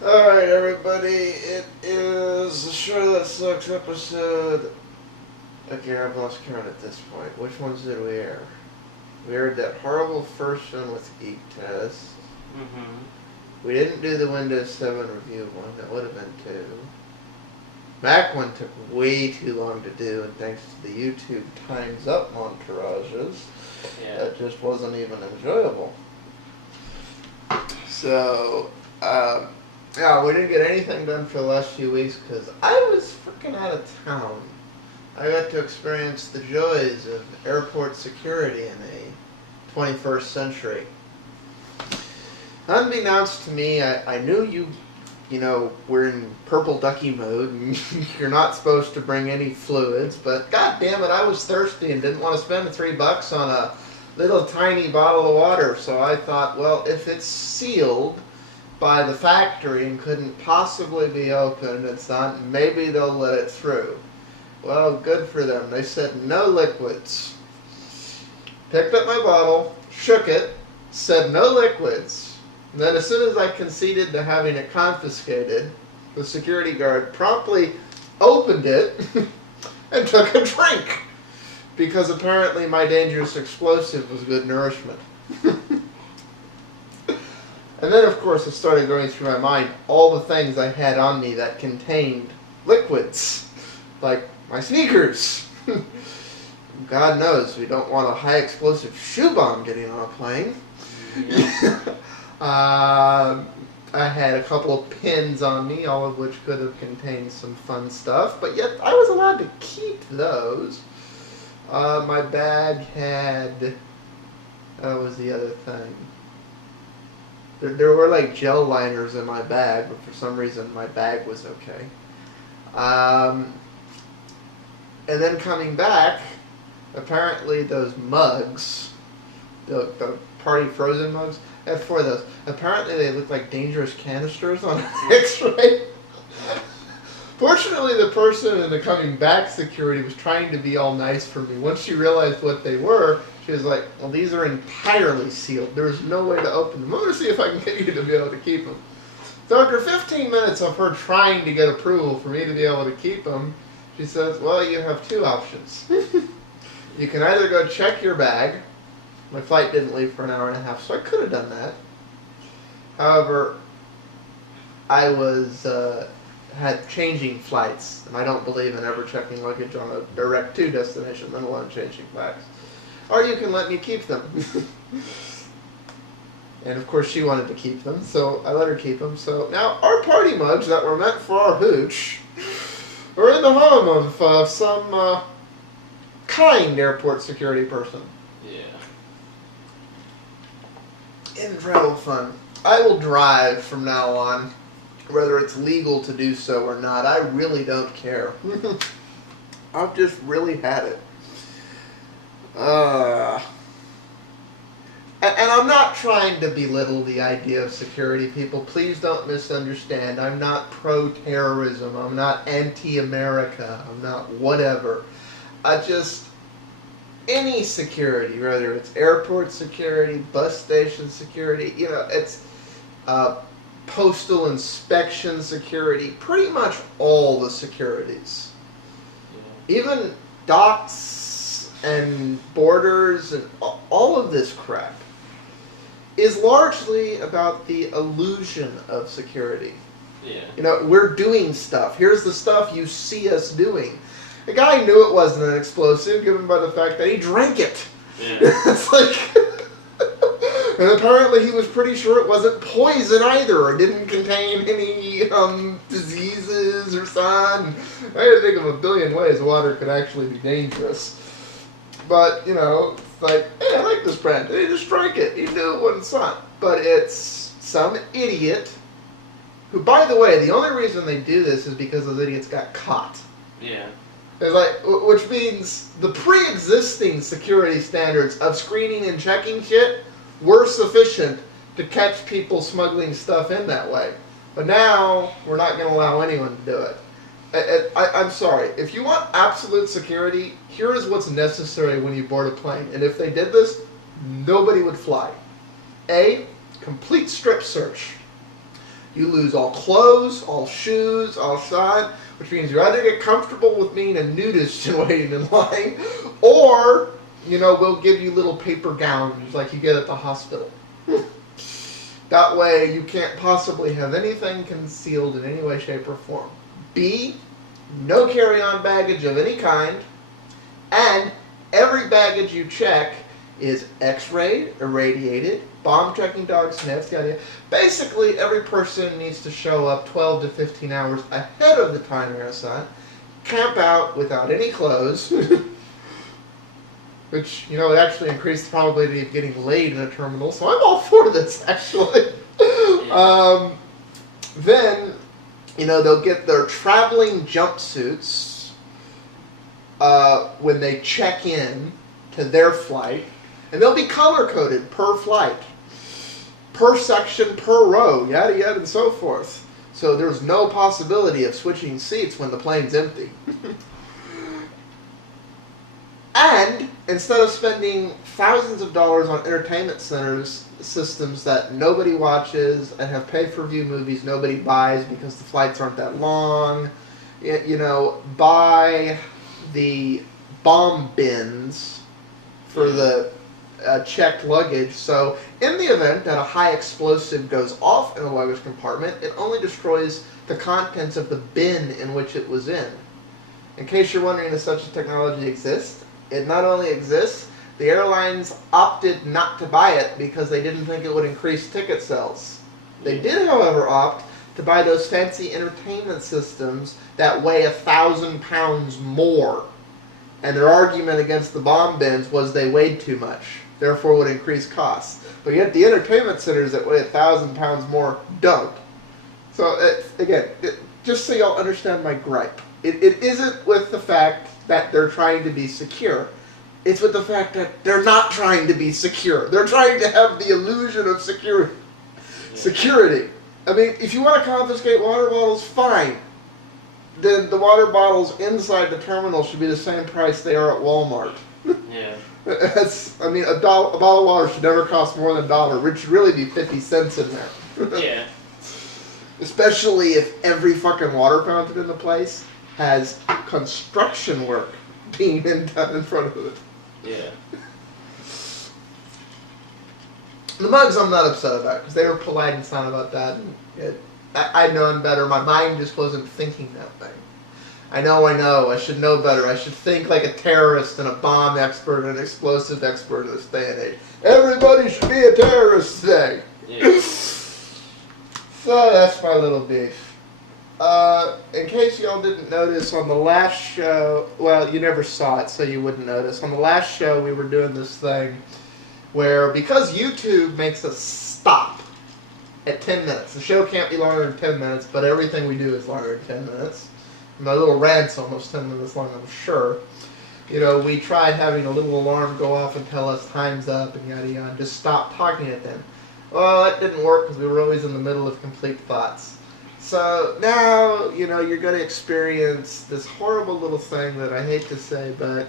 Alright, everybody, it is the Show That Sucks episode. Okay, I've lost count at this point. Which ones did we air? We aired that horrible first one with Geek Test. We didn't do the Windows 7 review one, that would have been two. Mac one took way too long to do, and thanks to the YouTube Time's Up montages, that just wasn't even enjoyable. So, yeah, we didn't get anything done for the last few weeks because I was freaking out of town. I got to experience the joys of airport security in a 21st century. Unbeknownst to me, I knew we're in purple ducky mode and you're not supposed to bring any fluids, but god damn it, I was thirsty and didn't want to spend $3 on a little tiny bottle of water, so I thought, well, if it's sealed by the factory and couldn't possibly be opened, it's not, maybe they'll let it through. Well, good for them. They said no liquids. Picked up my bottle, shook it, said no liquids. And then as soon as I conceded to having it confiscated, the security guard promptly opened it and took a drink. Because apparently my dangerous explosive was good nourishment. And then, of course, it started going through my mind all the things I had on me that contained liquids. Like my sneakers. God knows we don't want a high explosive shoe bomb getting on a plane. I had a couple of pins on me, all of which could have contained some fun stuff, but yet I was allowed to keep those. My bag had... What was the other thing? There were like gel liners in my bag, but for some reason my bag was okay. And then coming back, apparently those mugs, the party frozen mugs, I had 4 of those. Apparently they look like dangerous canisters on an x-ray. Fortunately, the person in the coming back security was trying to be all nice for me. Once she realized what they were, she was like, well, these are entirely sealed. There's no way to open them. I'm going to see if I can get you to be able to keep them. So after 15 minutes of her trying to get approval for me to be able to keep them, she says, well, you have 2 options. You can either go check your bag. My flight didn't leave for an hour and a half, so I could have done that. However, I had changing flights, and I don't believe in ever checking luggage on a direct to destination, let alone changing flights. Or you can let me keep them. And of course she wanted to keep them, so I let her keep them. So now our party mugs that were meant for our hooch are in the home of some kind airport security person. Incredible fun. I will drive from now on, whether it's legal to do so or not. I really don't care. I've just really had it. And I'm not trying to belittle the idea of security, people. Please don't misunderstand. I'm not pro-terrorism. I'm not anti-America. I'm not whatever. Any security, whether it's airport security, bus station security, it's postal inspection security, pretty much all the securities. Even docks and borders and all of this crap is largely about the illusion of security. We're doing stuff. Here's the stuff you see us doing. The guy knew it wasn't an explosive, given by the fact that he drank it. It's like... And apparently he was pretty sure it wasn't poison either, or didn't contain any diseases or something. I had to think of a billion ways water could actually be dangerous. But, it's like, hey, I like this brand. He just drank it. He knew it wasn't sun. But it's some idiot who, by the way, the only reason they do this is because those idiots got caught. It's like, which means the pre-existing security standards of screening and checking shit were sufficient to catch people smuggling stuff in that way. But now, we're not going to allow anyone to do it. I'm sorry. If you want absolute security, here is what's necessary when you board a plane. And if they did this, nobody would fly. A, complete strip search. You lose all clothes, all shoes, all shine, which means you either get comfortable with being a nudist and waiting in line, or, we'll give you little paper gowns like you get at the hospital. That way you can't possibly have anything concealed in any way, shape, or form. B, no carry-on baggage of any kind, and every baggage you check is x-rayed, irradiated, bomb-checking dog sniffs, yada. Basically, every person needs to show up 12 to 15 hours ahead of the time you're assigned, camp out without any clothes, which, it actually increased the probability of getting laid in a terminal, so I'm all for this, actually. Then, they'll get their traveling jumpsuits when they check in to their flight, and they'll be color-coded per flight, per section, per row, yada yada and so forth. So there's no possibility of switching seats when the plane's empty. And instead of spending thousands of dollars on entertainment centers, systems that nobody watches and have pay-per-view movies nobody buys because the flights aren't that long, buy the bomb bins for the checked luggage. So in the event that a high explosive goes off in a luggage compartment, it only destroys the contents of the bin in which it was in. In case you're wondering if such a technology exists, it not only exists, the airlines opted not to buy it because they didn't think it would increase ticket sales. They did, however, opt to buy those fancy entertainment systems that weigh 1,000 pounds more. And their argument against the bomb bins was they weighed too much, therefore would increase costs. But yet the entertainment centers that weigh 1,000 pounds more don't. So, just so y'all understand my gripe, it isn't with the fact that they're trying to be secure. It's with the fact that they're not trying to be secure. They're trying to have the illusion of security. I mean, if you want to confiscate water bottles, fine. Then the water bottles inside the terminal should be the same price they are at Walmart. Yeah. A bottle of water should never cost more than $1. It should really be 50 cents in there. Yeah. Especially if every fucking water fountain in the place has construction work being done in front of it. Yeah. The mugs I'm not upset about because they were polite and sound about that. And I'd known better. My mind just wasn't thinking that way. I know. I should know better. I should think like a terrorist and a bomb expert and an explosive expert in this day and age. Everybody should be a terrorist today. Yeah. So that's my little beef. In case y'all didn't notice, on the last show, well, you never saw it, so you wouldn't notice. On the last show, we were doing this thing where, because YouTube makes us stop at 10 minutes. The show can't be longer than 10 minutes, but everything we do is longer than 10 minutes. My little rant's almost 10 minutes long, I'm sure. We tried having a little alarm go off and tell us time's up and yada yada, and just stop talking at them. Well, that didn't work because we were always in the middle of complete thoughts. So now, you're going to experience this horrible little thing that I hate to say, but